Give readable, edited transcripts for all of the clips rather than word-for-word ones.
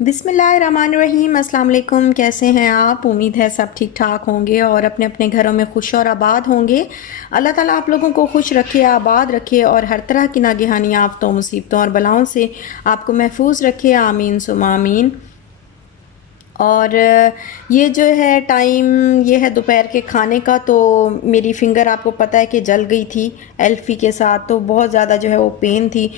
बिस्मिल्लाहिर्रहमानिर्रहीम। अस्सलाम वालेकुम। कैसे हैं आप? उम्मीद है सब ठीक ठाक होंगे और अपने अपने घरों में खुश और आबाद होंगे। अल्लाह ताला आप लोगों को खुश रखे, आबाद रखे और हर तरह की नागहानी आफतों, मुसीबतों और बलाओं से आपको महफूज रखे। आमीन सुमा आमीन। और ये जो है टाइम, ये है दोपहर के खाने का। तो मेरी फिंगर आपको पता है कि जल गई थी एल्फ़ी के साथ, तो बहुत ज़्यादा जो है वो पेन थी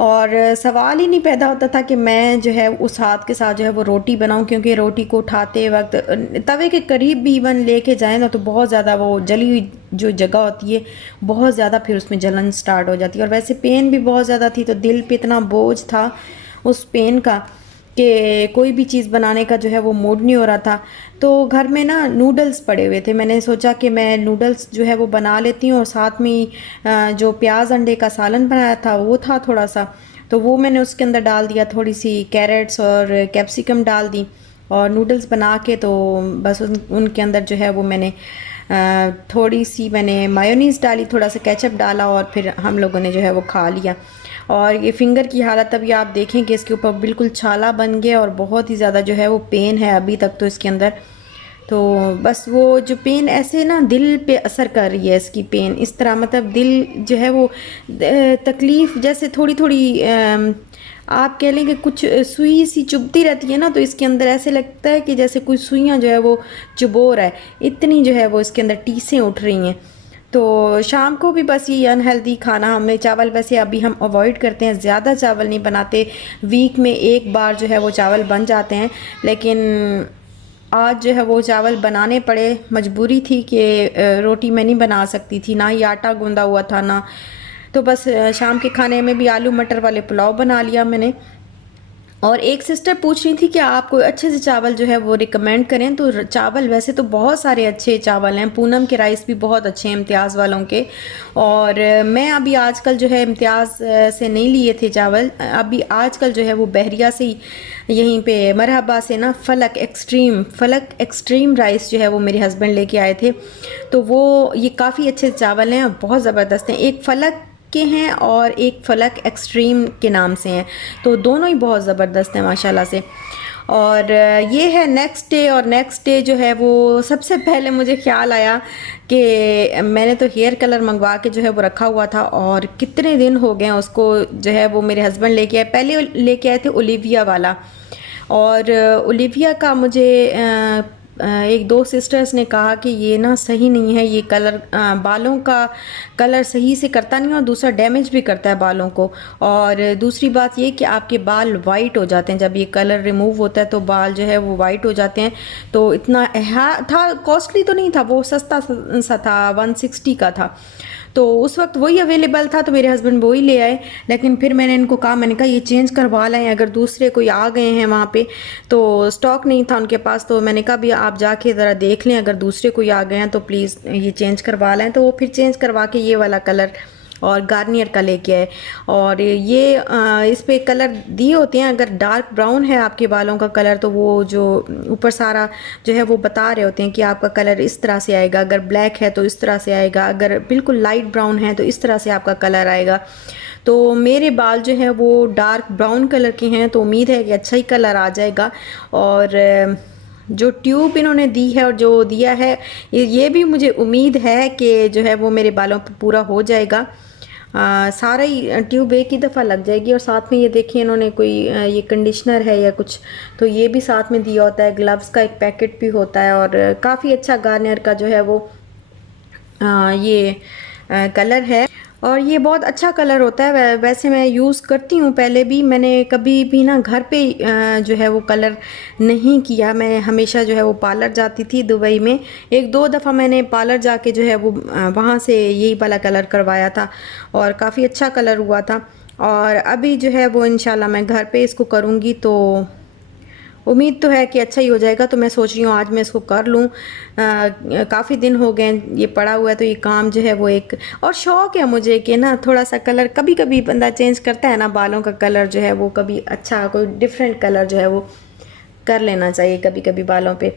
और सवाल ही नहीं पैदा होता था कि मैं जो है उस हाथ के साथ जो है वो रोटी बनाऊं, क्योंकि रोटी को उठाते वक्त तवे के करीब भी इवन लेके जाएं ना तो बहुत ज़्यादा वो जली हुई जो जगह होती है बहुत ज़्यादा फिर उसमें जलन स्टार्ट हो जाती है। और वैसे पेन भी बहुत ज़्यादा थी, तो दिल पे इतना बोझ था उस पेन का कि कोई भी चीज़ बनाने का जो है वो मूड नहीं हो रहा था। तो घर में ना नूडल्स पड़े हुए थे, मैंने सोचा कि मैं नूडल्स जो है वो बना लेती हूँ और साथ में ही जो प्याज अंडे का सालन बनाया था वो था थोड़ा सा, तो वो मैंने उसके अंदर डाल दिया। थोड़ी सी कैरेट्स और कैप्सिकम डाल दी और नूडल्स बना के तो बस उनके अंदर जो है वो मैंने थोड़ी सी मैंने मायोनीज़ डाली, थोड़ा सा केचप डाला और फिर हम लोगों ने जो है वो खा लिया। और ये फिंगर की हालत अभी आप देखें कि इसके ऊपर बिल्कुल छाला बन गया और बहुत ही ज़्यादा जो है वो पेन है अभी तक तो इसके अंदर। तो बस वो जो पेन ऐसे ना दिल पे असर कर रही है, इसकी पेन इस तरह, मतलब दिल जो है वो तकलीफ़ जैसे थोड़ी थोड़ी आप कह लें कि कुछ सुई सी चुभती रहती है ना, तो इसके अंदर ऐसे लगता है कि जैसे कोई सुइयाँ जो है वो चुभो रहा है, इतनी जो है वो इसके अंदर टीसें उठ रही हैं। तो शाम को भी बस ये अनहेल्दी खाना, हमें चावल वैसे अभी हम अवॉइड करते हैं, ज़्यादा चावल नहीं बनाते, वीक में एक बार जो है वो चावल बन जाते हैं। लेकिन आज जो है वो चावल बनाने पड़े, मजबूरी थी कि रोटी मैं नहीं बना सकती थी, ना ही आटा गूंदा हुआ था ना। तो बस शाम के खाने में भी आलू मटर वाले पुलाव बना लिया मैंने। और एक सिस्टर पूछ रही थी कि आप कोई अच्छे से चावल जो है वो रिकमेंड करें। तो चावल वैसे तो बहुत सारे अच्छे चावल हैं, पूनम के राइस भी बहुत अच्छे हैं इम्तियाज़ वालों के। और मैं अभी आजकल जो है इम्तियाज़ से नहीं लिए थे चावल, अभी आजकल जो है वो बहरिया से ही यहीं पे मरहबा से ना फलक एक्सट्रीम राइस जो है वो मेरे हस्बैंड लेके आए थे। तो वो ये काफ़ी अच्छे चावल हैं और बहुत ज़बरदस्त हैं। एक फलक के हैं और एक फलक एक्सट्रीम के नाम से हैं, तो दोनों ही बहुत ज़बरदस्त हैं माशाल्लाह से। और ये है नेक्स्ट डे, और नेक्स्ट डे जो है वो सबसे पहले मुझे ख्याल आया कि मैंने तो हेयर कलर मंगवा के जो है वो रखा हुआ था और कितने दिन हो गए उसको जो है वो मेरे हस्बैंड लेके आए। पहले लेके आए थे ओलिविया वाला, और ओलिविया का मुझे एक दो सिस्टर्स ने कहा कि ये ना सही नहीं है, ये कलर बालों का कलर सही से करता नहीं और दूसरा डैमेज भी करता है बालों को। और दूसरी बात ये कि आपके बाल वाइट हो जाते हैं जब ये कलर रिमूव होता है, तो बाल जो है वो वाइट हो जाते हैं। तो इतना था, कॉस्टली तो नहीं था, वो सस्ता सा था, 160 का था। तो उस वक्त वही अवेलेबल था तो मेरे हस्बैंड वही ले आए। लेकिन फिर मैंने इनको कहा, मैंने कहा ये चेंज करवा लाएं, अगर दूसरे कोई आ गए हैं वहाँ पे, तो स्टॉक नहीं था उनके पास। तो मैंने कहा भी आप जाके ज़रा देख लें, अगर दूसरे कोई आ गए हैं तो प्लीज़ ये चेंज करवा लें। तो वो फिर चेंज करवा के ये वाला कलर और गार्नियर का लेके आए। और ये इस पे कलर दिए होते हैं, अगर डार्क ब्राउन है आपके बालों का कलर तो वो जो ऊपर सारा जो है वो बता रहे होते हैं कि आपका कलर इस तरह से आएगा, अगर ब्लैक है तो इस तरह से आएगा, अगर बिल्कुल लाइट ब्राउन है तो इस तरह से आपका कलर आएगा। तो मेरे बाल जो हैं वो डार्क ब्राउन कलर के हैं, तो उम्मीद है कि अच्छा ही कलर आ जाएगा। और जो ट्यूब इन्होंने दी है और जो दिया है, ये भी मुझे उम्मीद है कि जो है वो मेरे बालों पर पूरा हो जाएगा। सारा ही ट्यूब एक ही दफ़ा लग जाएगी। और साथ में ये देखिए इन्होंने कोई ये कंडीशनर है या कुछ, तो ये भी साथ में दिया होता है, ग्लव्स का एक पैकेट भी होता है। और काफ़ी अच्छा गार्नियर का जो है वो ये कलर है और ये बहुत अच्छा कलर होता है। वैसे मैं यूज़ करती हूँ, पहले भी मैंने कभी भी ना घर पे जो है वो कलर नहीं किया, मैं हमेशा जो है वो पार्लर जाती थी दुबई में। एक दो दफ़ा मैंने पार्लर जाके जो है वो वहाँ से यही वाला कलर करवाया था और काफ़ी अच्छा कलर हुआ था। और अभी जो है वो इंशाल्लाह मैं घर पे इसको करूँगी, तो उम्मीद तो है कि अच्छा ही हो जाएगा। तो मैं सोच रही हूँ आज मैं इसको कर लूँ, काफ़ी दिन हो गए ये पड़ा हुआ है, तो ये काम जो है वो एक और शौक़ है मुझे कि ना थोड़ा सा कलर कभी कभी बंदा चेंज करता है ना, बालों का कलर जो है वो कभी अच्छा कोई डिफरेंट कलर जो है वो कर लेना चाहिए कभी कभी बालों पे।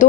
2